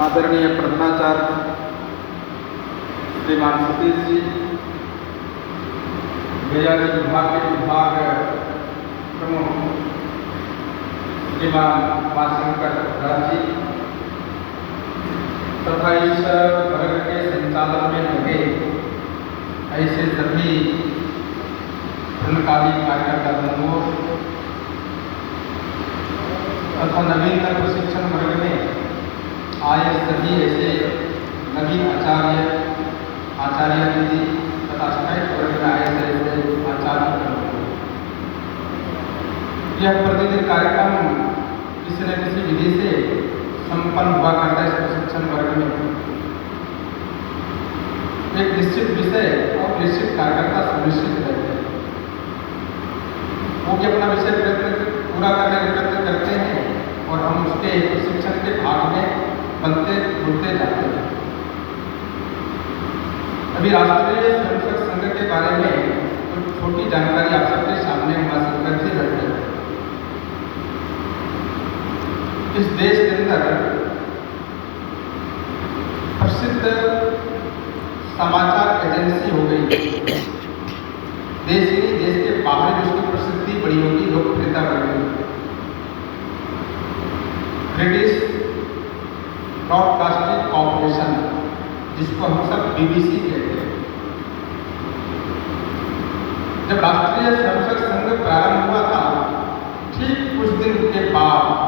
आदरणीय प्रधानाचार्य श्रीमान सतीश जी, विज्ञान विभाग के विभाग प्रमुख श्रीमान उमाशंकर राज जी तथा इस वर्ग के संचालन में लगे ऐसे सभी पूर्णकाली कार्यकर्ता बंधुओं तथा नवीनतम प्रशिक्षण वर्ग में आए सभी ऐसे नवीन आचार्य दीदी तथा स्नातक वर्ग में आए ऐसे आचार्य। यह प्रतिदिन कार्यक्रम किसी न किसी विधि से संपन्न हुआ करता है। इस प्रशिक्षण वर्ग में एक निश्चित विषय और निश्चित कार्यकर्ता सुनिश्चित रहते हैं। वो भी अपना विषय पूरा करने का प्रयत्न करते हैं और हम उसके प्रशिक्षण के भाग में बनते जुड़ते जाते हैं। अभी राष्ट्रीय स्वयंसेवक संघ के बारे में कुछ छोटी जानकारी आप सबके सामने हासिल करके रखते हैं। इस देश के अंदर प्रसिद्ध समाचार एजेंसी हो गई। देश ही नहीं, देश के बाहर भी उसकी प्रसिद्धि बड़ी होगी, लोकप्रियता बढ़ेगी। ब्रिटिश ब्रॉडकास्टिंग कॉर्पोरेशन, जिसको हम सब BBC कहते हैं। जब राष्ट्रीय स्वयंसेवक संघ प्रारंभ हुआ था, ठीक कुछ दिन के बाद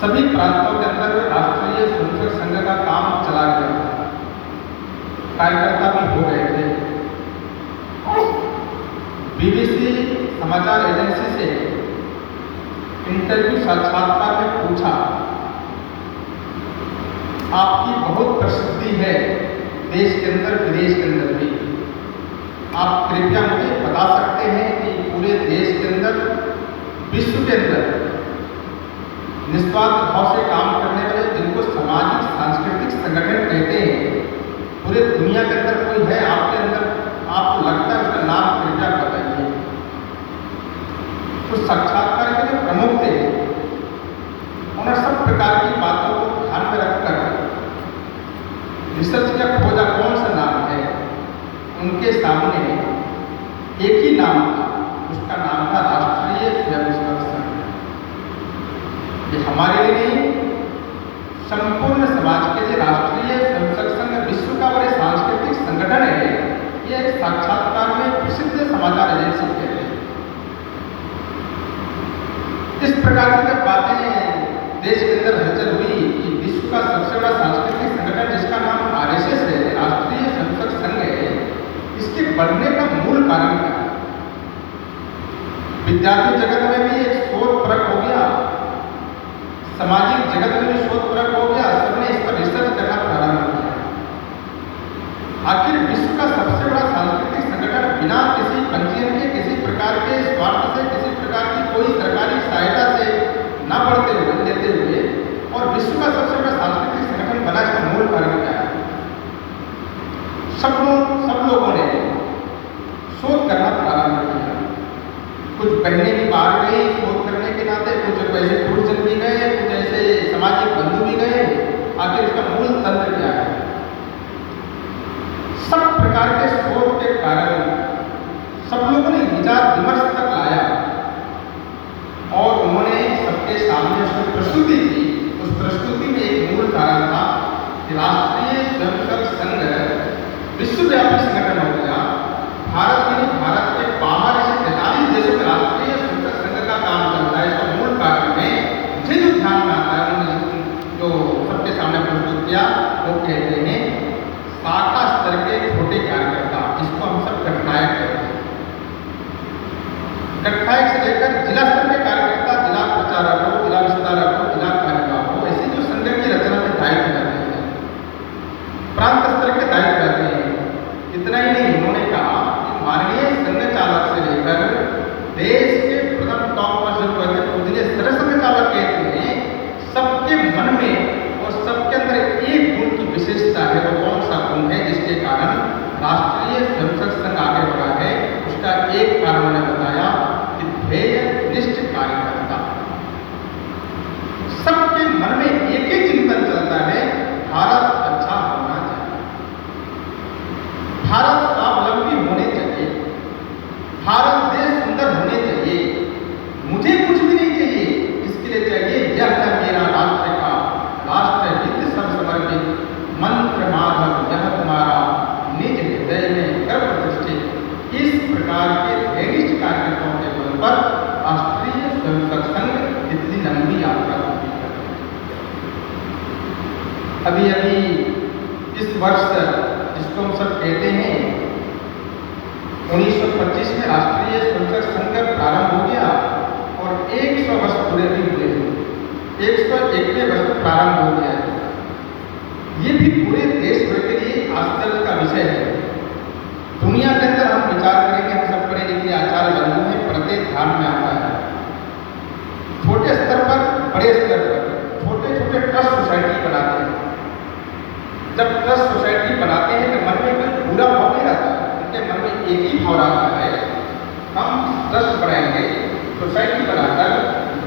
सभी प्रांतों के अंदर राष्ट्रीय स्वयंसेवक संघ का काम चला गया था। कार्यकर्ता भी हो गए थे। BBC समाचार एजेंसी से इंटरव्यू साक्षात्कार में पूछा, आपकी बहुत प्रसिद्धि है देश के अंदर विदेश के अंदर भी, आप कृपया मुझे बता सकते हैं कि पूरे देश के अंदर विश्व के अंदर निस्वार्थ भाव से काम करने वाले, जिनको सामाजिक सांस्कृतिक संगठन कहते हैं, पूरे दुनिया के अंदर कोई है आपके अंदर, आपको लगता है उसका नाम कृपया बताइए। तो साक्षात्कार के जो प्रमुख थे उन्होंने सब प्रकार की बातों को ध्यान में रखकर रिसर्च का खोजा कौन सा नाम है। उनके सामने एक ही नाम था, उसका नाम था राष्ट्रीय स्वयंसेवक संघ। ये हमारे लिए नहीं, संपूर्ण समाज के लिए राष्ट्रीय स्वयंसेवक संघ विश्व का बड़े सांस्कृतिक संगठन है। ये एक साक्षात्कार में प्रसिद्ध समाचार एजेंसी कहते हैं। इस प्रकार की जब बातें देश के अंदर हलचल हुई कि विश्व का सबसे बड़ा सांस्कृतिक संगठन जिसका नाम RSS है, राष्ट्रीय स्वयंसेवक संघ है, इसके बढ़ने का मूल कारण क्या है। विद्यार्थी जगत में भी एक शोध परक हो गया, सामाजिक जगत में भी शोध परक हो गया, सबने इस पर रिसर्च करना प्रारंभ किया। आखिर विश्व का सबसे बड़ा सांस्कृतिक संगठन बिना किसी पंजीयन के, किसी प्रकार के स्वार्थ से, किसी प्रकार की कोई सरकारी सहायता से न बढ़ते हुए, लेते हुए, और विश्व का सबसे बड़ा सांस्कृतिक संगठन बना, इसका मूल कारण क्या है। सब लोगों ने शोध करना प्रारंभ किया। कुछ बहनें भी बाहर गई शोध करने के नाते, कुछ ऐसे पुरुषजन भी गए, कुछ ऐसे सामाजिक बंधु भी गए। आखिर इसका मूल तंत्र क्या है। सब प्रकार के शोध के कारण सब लोगों ने विचार विमर्श तक लाया और उन्होंने सबके सामने उसकी प्रस्तुति की। उस प्रस्तुति में एक मूल कारण था कि राष्ट्रीय स्वयंसेवक संघ विश्वव्यापी संगठन हो गया। भारत में नहीं, भारत के बाहर ऐसे 43 देशों में राष्ट्रीय स्वयंसेवक संघ का काम चलता है। इसका मूल कारण में मुझे जो ध्यान में आता है, उन्होंने जो सबके सामने प्रस्तुत किया, वो कहते हैं शाखा स्तर के छोटे कार्यकर्ता, जिसको हम सब गठनायक कहते हैं। गठनायक से लेकर जिला स्तर के कार्यकर्ता, जिला प्रचारक हो, जिला विस्तारक हो, जिला कार्यवाह हो, ऐसे जो संघ की रचना में दायित्व रहते हैं, प्रांत स्तर के दायित्व रहते हैं। इतना ही नहीं, उन्होंने कहा कि हमारे लंबी यात्रा होती है। अभी अभी इस वर्ष जिसको हम सब कहते हैं 1925 में राष्ट्रीय स्वयंसेवक संघ प्रारंभ हो गया और 100 वर्ष पूरे भी हुए, 101वें वर्ष प्रारंभ हो गया है। ये भी पूरे देश भर के लिए आश्चर्य का विषय है। दुनिया के अंदर हम विचार करेंगे, हम सब पढ़े लिखे आचार्य बंधु में प्रत्येक ध्यान में आता है। छोटे स्तर पर, बड़े स्तर पर छोटे छोटे ट्रस्ट सोसाइटी बनाते हैं। जब ट्रस्ट सोसाइटी बनाते हैं तो मन में कोई बुरा भाव नहीं रहता, उनके मन में एक ही भाव रहता है, हम ट्रस्ट बनाएंगे, सोसाइटी बनाकर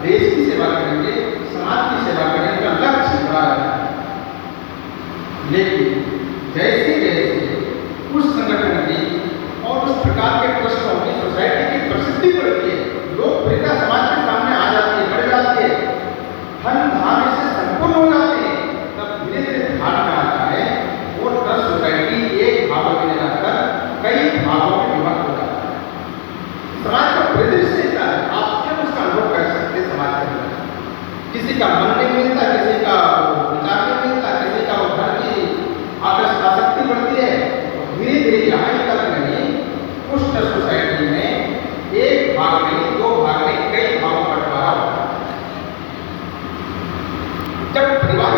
देश की सेवा करेंगे, समाज की सेवा करेंगे, लक्ष्य बड़ा रहता है। लेकिन जैसे जैसे उस संगठन की और उस प्रकार के ट्रस्टों की सोसाइटी की प्रसिद्धि बढ़ती है, लोकप्रियता समाज के सामने आ जाती है, बढ़ जाती है, धन धान इससे संपूर्ण हो जाते हैं, तब धीरे धीरे ध्यान में आता है वो ट्रस्ट सोसाइटी एक भाग में जाकर कई भागों में विभक्त हो जाता है। समाज का परिदृश्य ऐसा है, आप जब उसका अनुभव कर सकते हैं समाज के अंदर। किसी का मन नहीं मिलता, किसी का विचार नहीं मिलता, किसी का वो घर की आसक्ति बढ़ती है, धीरे धीरे यहाँ तक नहीं उस सोसाइटी में एक भाग नहीं, दो भाग नहीं, कई भागों बंटवारा होता है। जब परिवार